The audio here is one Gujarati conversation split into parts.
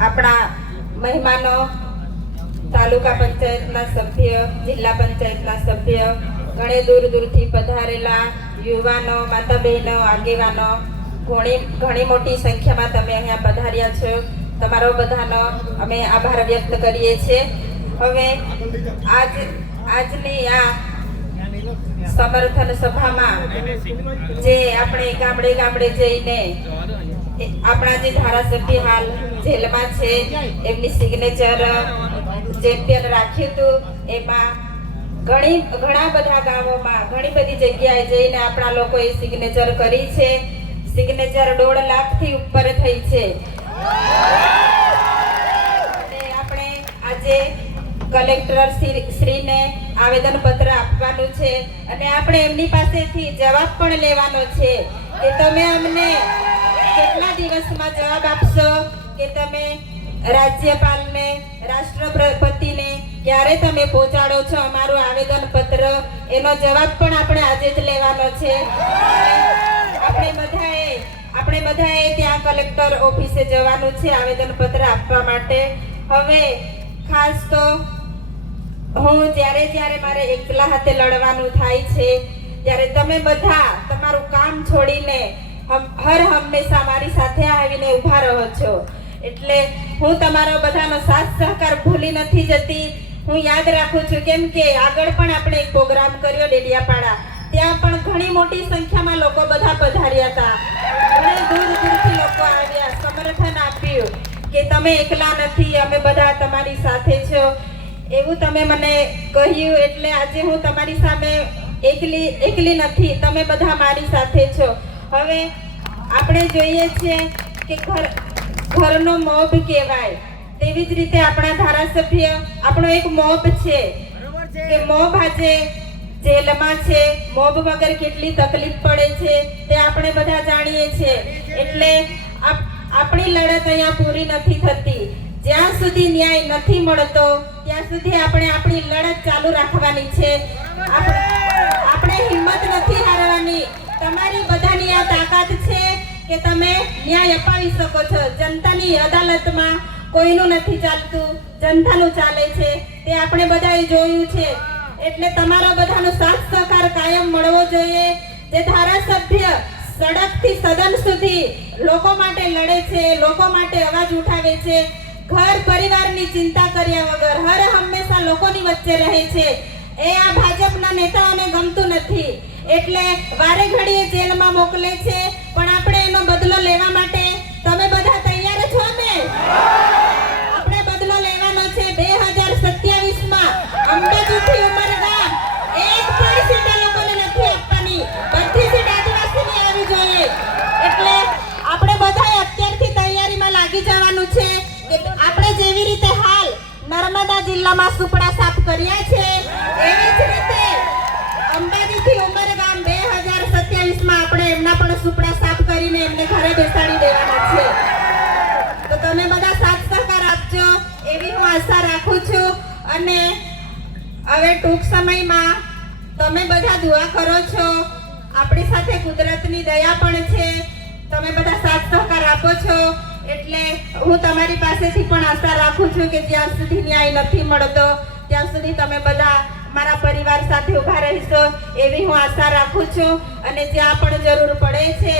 આપણા મહેમાનો, તાલુકા પંચાયતના સભ્ય, જિલ્લા પંચાયતના સભ્ય, ઘણે દૂર દૂરથી પધારેલા યુવાનો, માતા બહેનો, આગેવાનો, ઘણી મોટી સંખ્યામાં તમે અહીંયા પધાર્યા છો. તમારો બધાનો અમે આભાર વ્યક્ત કરીએ છીએ. હવે આજની આ સમર્થન સભામાં જે આપણે ગામડે ગામડે જઈને આપણા જે ધારાસભ્ય હાલ જેલમાં છે એમની સિગ્નેચર ચેમ્પિયન રાખ્યું હતું, એમાં ઘણા બધા ગામોમાં ઘણી બધી જગ્યાએ જઈને આપણા લોકોએ સિગ્નેચર કરી છે. સિગ્નેચર 1.5 લાખથી ઉપર થઈ છે. આપણે આજે કલેક્ટર શ્રીને આવેદન પત્ર આપવાનું છે અને આપણે એમની પાસેથી જવાબ પણ લેવાનો છે કે તમે અમને કેટલા દિવસમાં જવાબ આપશો, કે તમે રાજ્યપાલને, રાષ્ટ્રપતિને ક્યારે તમે પહોંચાડો છો અમારું આવેદન પત્ર. એનો જવાબ પણ આપણે આજે જ લેવાનો છે. આપણે બધાએ ત્યાં કલેક્ટર ઓફિસે જવાનું છે આવેદન પત્ર આપવા માટે. હવે ખાસ તો હું જ્યારે મારે એકલા હાથે લડવાનું થાય છે ત્યારે તમે બધા તમારું કામ છોડીને હર હંમેશા મારી સાથે આવીને ઊભા રહો છો. એટલે હું તમારો બધાનો સાથ સહકાર ભૂલી નથી જતી. હું યાદ રાખું છું, કેમ કે આગળ પણ આપણે એક પ્રોગ્રામ કર્યો ડેડિયાપાડા. ત્યાં પણ ઘણી મોટી સંખ્યામાં લોકો બધા પધાર્યા હતા. ઘણા દૂરથી લોકો આવ્યા, સમર્થન આપ્યું કે તમે એકલા નથી, અમે બધા તમારી સાથે છો એવું તમે મને કહ્યું. એટલે આજે હું તમારી સામે એકલી નથી, તમે બધા મારી સાથે છો. હવે આપણે જોઈએ છીએ કે ઘરનો મોભ કહેવાય, તેવી જ રીતે આપણા ધારાસભ્ય આપણો એક મોભ છે કે મોભ આજે જેલમાં છે. મોભ વગર કેટલી તકલીફ પડે છે તે આપણે બધા જાણીએ છીએ. એટલે આપણી લડત અહીંયા પૂરી નથી થતી. જ્યાં સુધી ન્યાય નથી મળતો ત્યાં સુધી આપણે આપણી લડત ચાલુ રાખવાની છે. આપણે હિંમત નથી હારવાની. તમારી બધાની આ તાકાત છે કે તમે ન્યાય અપાવી શકો છો. જનતાની અદાલતમાં કોઈનું નથી ચાલતું, જનતાનું ચાલે છે, તે આપણે બધાએ જોયું છે. એટલે તમારો બધાનો સાથ સહકાર કાયમ મળવો જોઈએ. જે ધારાસભ્ય સડકથી સદન સુધી લોકો માટે લડે છે, લોકો માટે અવાજ ઉઠાવે છે, ઘર પરિવારની ચિંતા કર્યા વગર હર હંમેશા લોકોની વચ્ચે રહે છે, એ આ ભાજપના નેતાઓને ગમતું નથી. એટલે વારે ઘડીએ જેલમાં મોકલે છે, પણ આપણે એનો બદલો લેવા માટે તમે બધા તૈયાર છો ને? આપણે બદલો લેવાનો છે. 2027માં અંબાજીથી ઉમરગામ એક પણ સીટ લોકોને નથી આપવાની. બધી સીટ આદિવાસીની આવી જોઈએ. એટલે આપણે બધાએ અત્યારથી તૈયારીમાં લાગી જવાનું છે કે આપણે જેવી રીતે હાલ નર્મદા જિલ્લામાં સુપડા સાફ કર્યા છે, એવી જ રીતે અંબાજીથી ઉમરગામ 2027માં આપણે એમના પણ સુપડા સાફ કરીને એમને ઘરે બેસાડી દેવાના છે. તો તમે બધા સાથ સહકાર આપજો એવી હું આશા રાખું છું. અને હવે ટૂંક સમયમાં તમે બધા દુઆ કરો છો. આપણી સાથે કુદરતની દયા પણ છે. તમે બધા સાથ સહકાર આપો છો. એટલે હું તમારી પાસેથી પણ આશા રાખું છું કે જ્યાં સુધી ન્યાય નથી મળતો ત્યાં સુધી તમે બધા મારા પરિવાર સાથે ઊભા રહીશો એવી હું આશા રાખું છું. અને જ્યાં પણ જરૂર પડે છે,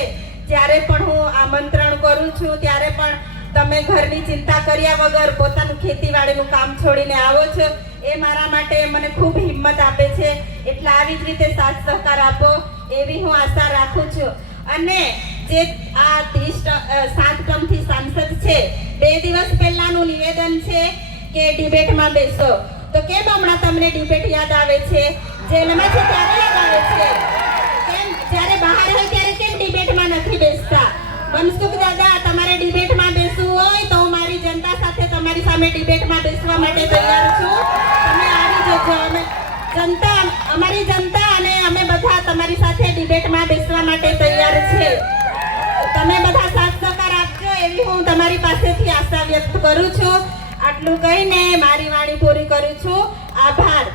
જ્યારે પણ હું આમંત્રણ કરું છું, ત્યારે પણ તમે ઘરની ચિંતા કર્યા વગર પોતાનું ખેતીવાડીનું કામ છોડીને આવો છો. એ મારા માટે મને ખૂબ હિંમત આપે છે. એટલે આવી જ રીતે સાથ સહકાર આપો એવી હું આશા રાખું છું. અને જે આ 7 ટર્મથી સાંસદ છે, 2 દિવસ પહેલાનું નિવેદન છે કે ડિબેટમાં બેસો. તો કેમ હમણાં તમને ડિબેટ યાદ આવે છે? જેલમાં છે ત્યારે યાદ આવે છે. કેમ જ્યારે બહાર હોય ત્યારે કેમ ડિબેટમાં નથી બેસતા? મનસુખ દાદા, તમારે ડિબેટમાં બેસવું હોય તો હું મારી જનતા સાથે તમારી સામે ડિબેટમાં બેસવા માટે તૈયાર છું. તમે આવી જજો. અમારી જનતા અને અમે બધા તમારી સાથે ડિબેટમાં બેસવા માટે તૈયાર છે. તમે બધા સાથ સહકાર આપજો એવી હું તમારી પાસેથી આશા વ્યક્ત કરું છું. આટલું કહીને મારી વાણી પૂરી કરું છું. આભાર.